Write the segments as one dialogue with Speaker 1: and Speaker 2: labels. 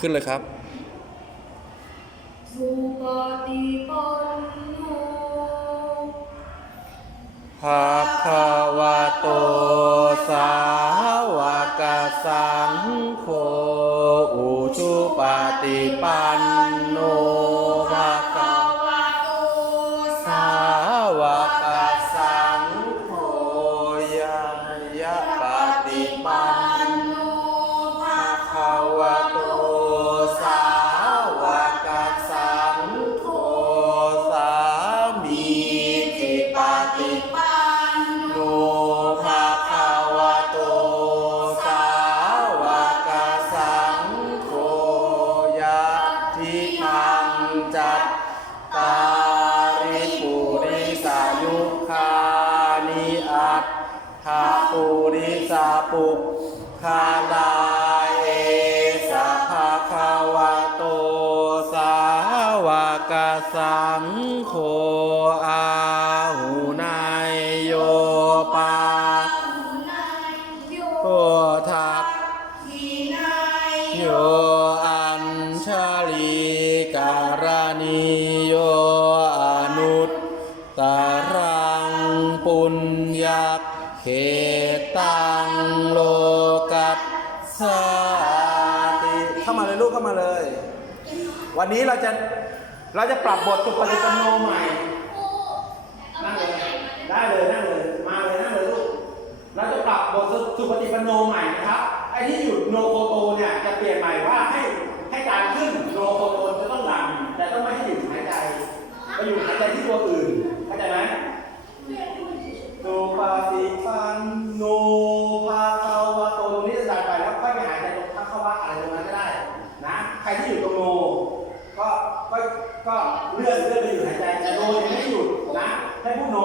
Speaker 1: ขึ้นเลยครับ
Speaker 2: ผันโภา
Speaker 1: ควะโต สาวกสังโฆ อุชุปาติปั
Speaker 2: นโน
Speaker 1: ตังโลกัสสาติเข้ามาเลยลูกเข้ามาเลย วันนี้เราจะเราจะปรับบทสุปฏิปันโนใหม่ได้เลยได้เลยนั่งเลยมาเลยนั่งเลยลูกเราจะปรับบทสุปฏิปันโนใหม่นะครับไอ้ที่หยุดโนโคโตเนี่ยจะเปลี่ยนใหม่ว่าให้ให้การขึ้นโนโคโตจะต้องดังแต่ต้องไม่ให้หยุดหายใจไปหยุดหายใจที่ตัวอื่นเข้าใจไหม ปาสิปันโนภาเคาวะโตตรงนี้จะดันไปแล้วค่อยไปหายใจตรงพักเข้าวัดอะไรตรงนั้นก็ได้นะใครที่อยู่ตรงโนก็ก็ก็เลื่อนเลื่อนไปอยู่หายใจแต่โนยังไม่หยุดนะให้พูดโน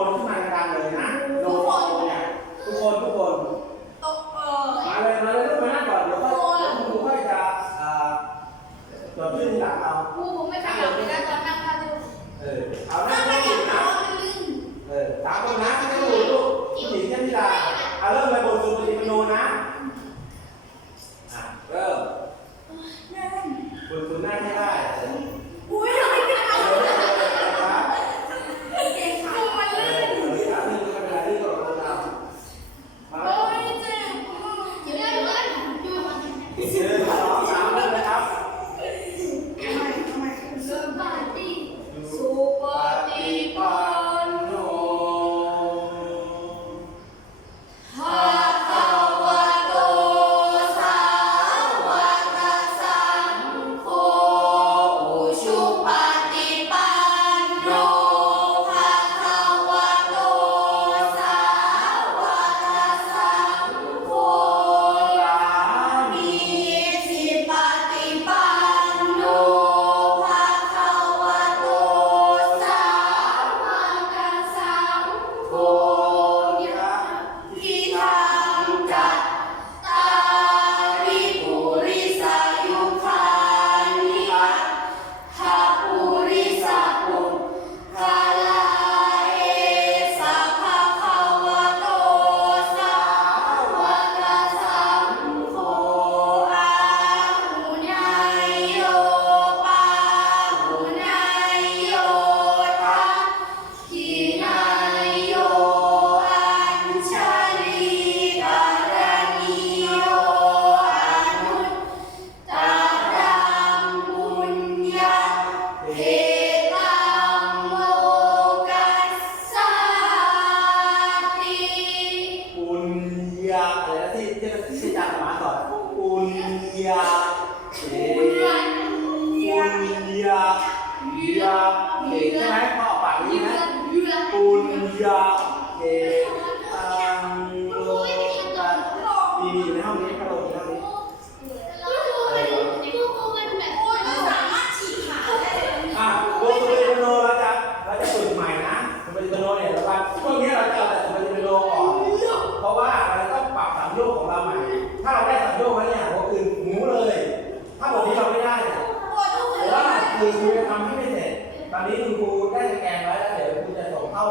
Speaker 2: ได้
Speaker 1: สแกนไว้แล้วเดี๋
Speaker 2: ยวคุณ
Speaker 1: จะส่งเข้า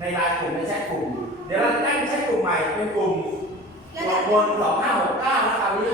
Speaker 1: ในรายกลุ่มในแชทกลุ่ม เดี๋ยวเราตั้งแชทกลุ่มใหม่เป็นกลุ่มระดับนสองห้าหกเก้านะครับนี้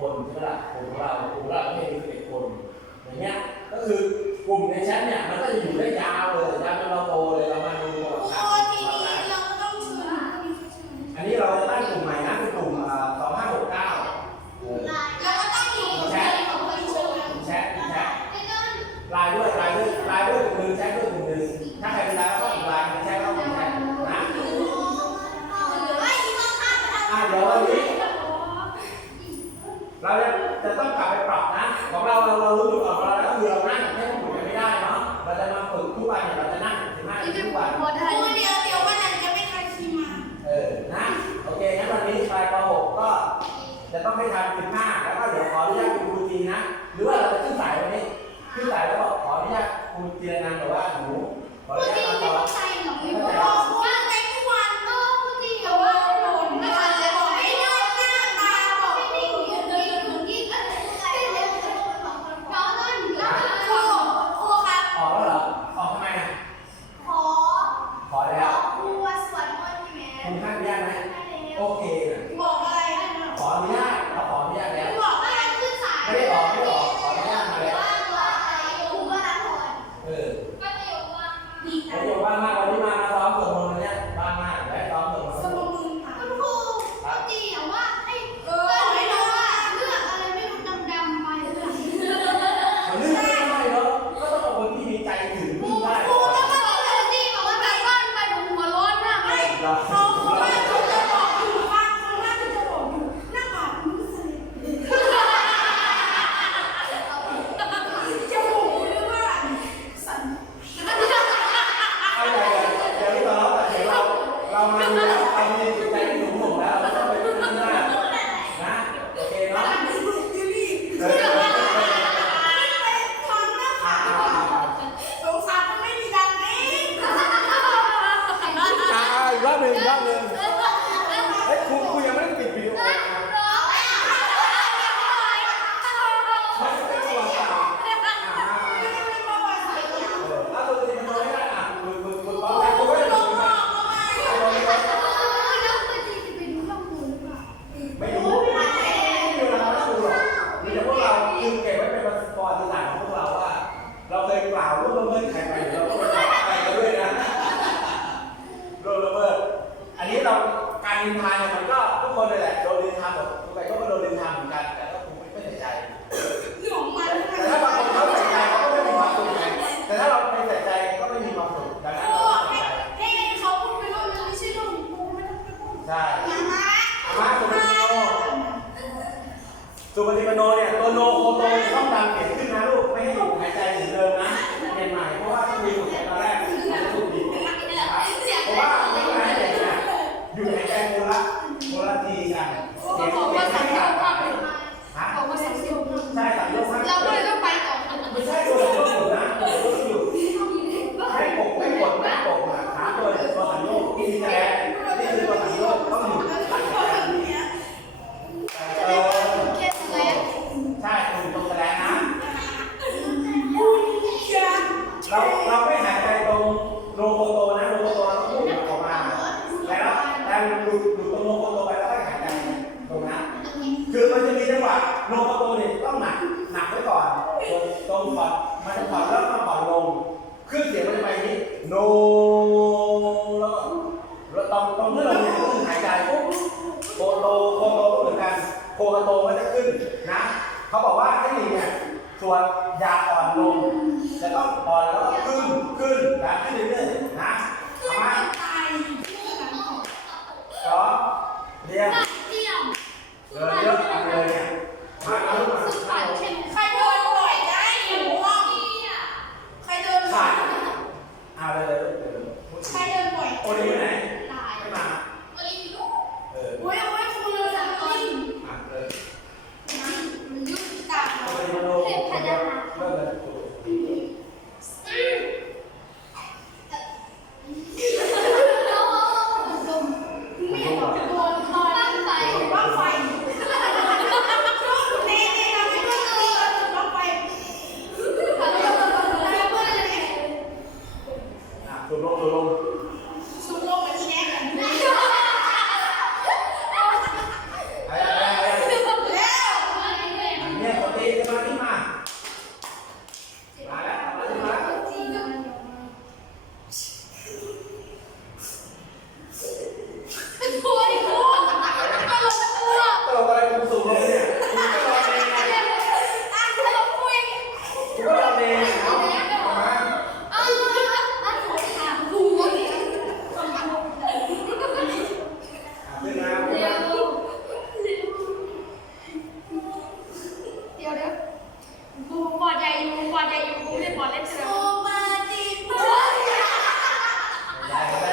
Speaker 1: คนใช่ไหมล่ะกลุ่เรากลุ่เราไม่ใช่สิบเอ็ดคนอย่า
Speaker 3: ง
Speaker 1: เงี้
Speaker 3: ย อีกรอบหนึ่
Speaker 1: งอี
Speaker 3: กร
Speaker 1: อบหนึ่งเฮ้ยครูครูยังไม่ได้ปิดวิดีโอ ใช่มาสุปฏิปโนสุ
Speaker 3: ป
Speaker 1: ฏิปโน Bye. Bye.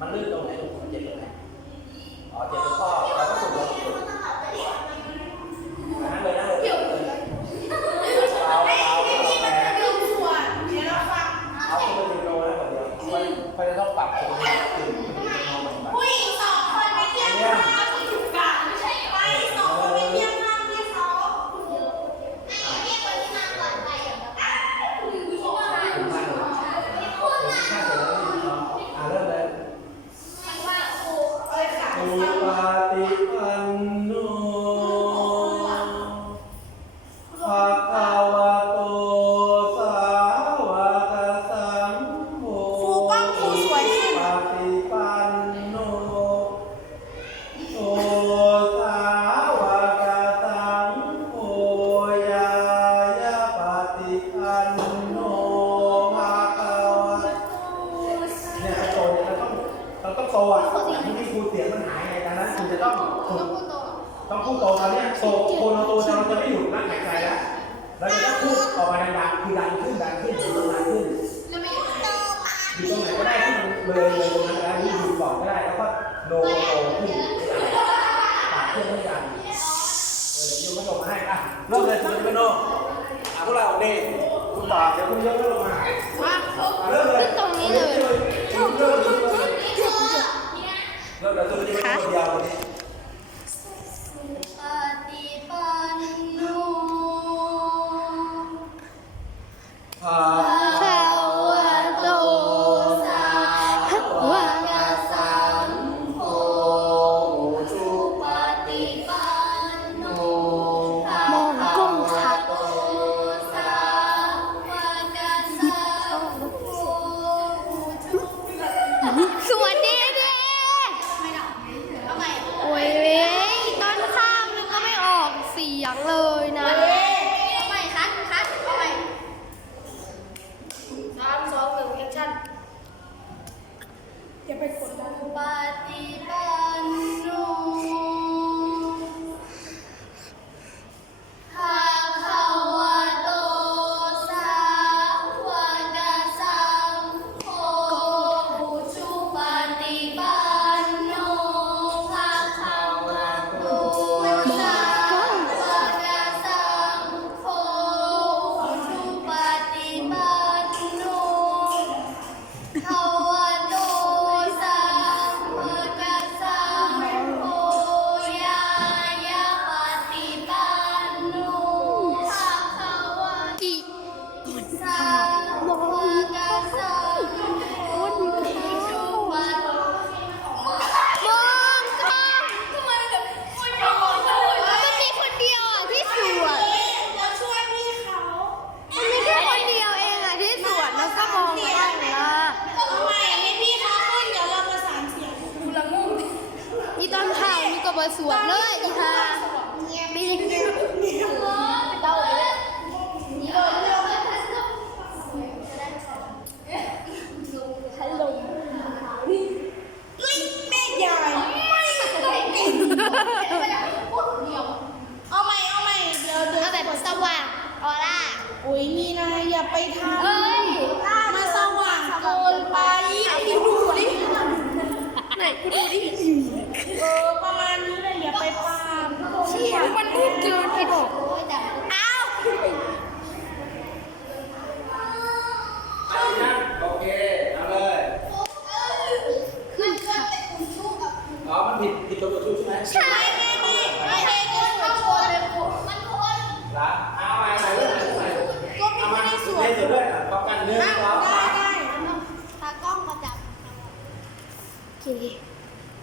Speaker 1: มันลื่น ส่งมาให้อะเริ่มเลย
Speaker 3: คุณ
Speaker 1: พี่โน้องะพวก
Speaker 4: เรา
Speaker 1: เนี่ย
Speaker 4: คุ
Speaker 1: ณ
Speaker 4: ต่
Speaker 1: อ
Speaker 4: เดี๋ยวคุณ
Speaker 5: ยกขึ้นลงมา
Speaker 3: มา
Speaker 5: เริ่มเลย
Speaker 3: ตรงนี้เลย
Speaker 5: เริ่มเลยเริ่มเลยตัวนี้คน
Speaker 3: เดียวคนนี้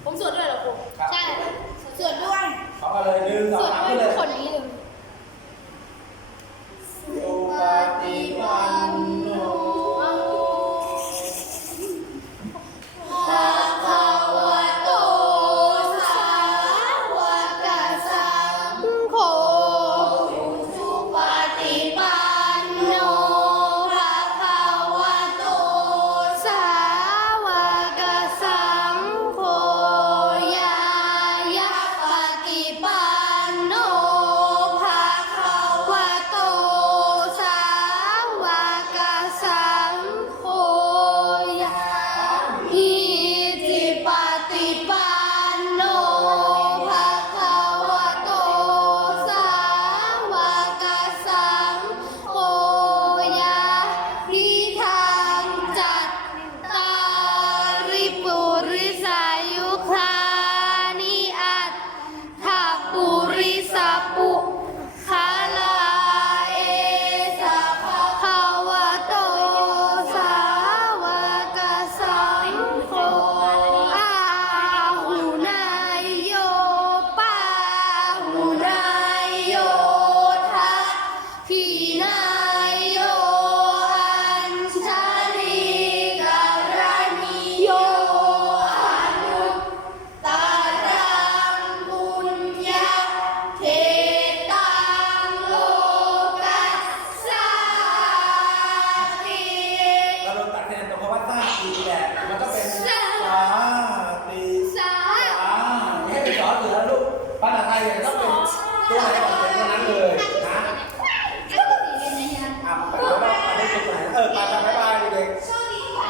Speaker 5: ผม
Speaker 6: สว
Speaker 5: ด
Speaker 6: ด้
Speaker 3: วยเหรอ
Speaker 5: ครู
Speaker 3: ใช่
Speaker 6: สวดด้วย
Speaker 5: พร้มกัเลยหนึ่งสองสาม